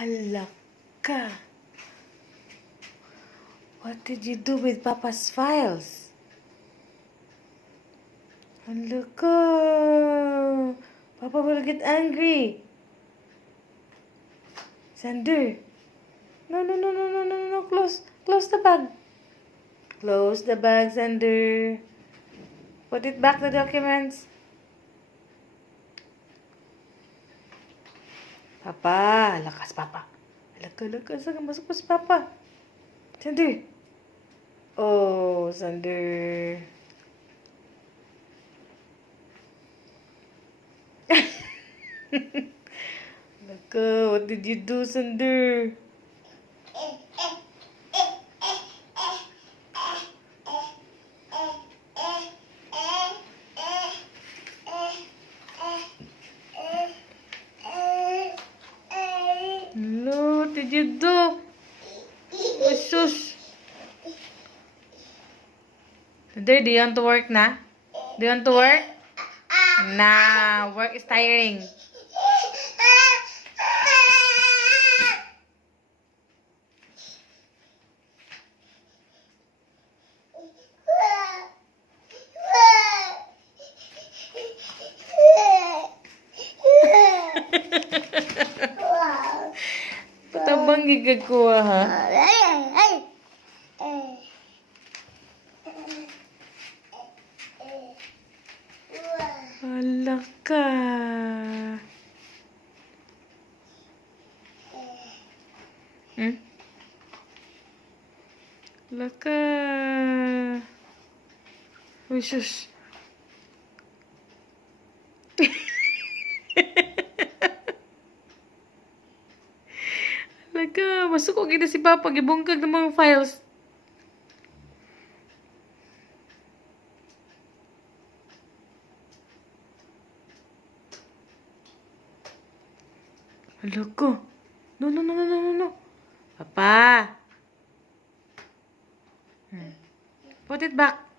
Hala ka. What did you do with Papa's files? Hala ka. Papa will get angry. Sander. No, no, no, no, no, no, no. Close the bag. Close the bag, Sander. Put it back, the documents. Papa, lakas Papa. Lakas, masuk pa si Papa. Sander. Oh, Sander. Laka, what did you do, Sander? No, what did you do? Oh, shush. Sander, do you want to work na? Do you want to work? Nah, work is tiring. Patabang gigag ko ha. Hala ka. Hala ka. Uy, shush. Hala ka. Masuk ko gina si Papa. Gibungkag ng mga files. Hala ko. No, no, no, no, no, no, no. Papa. Put it back.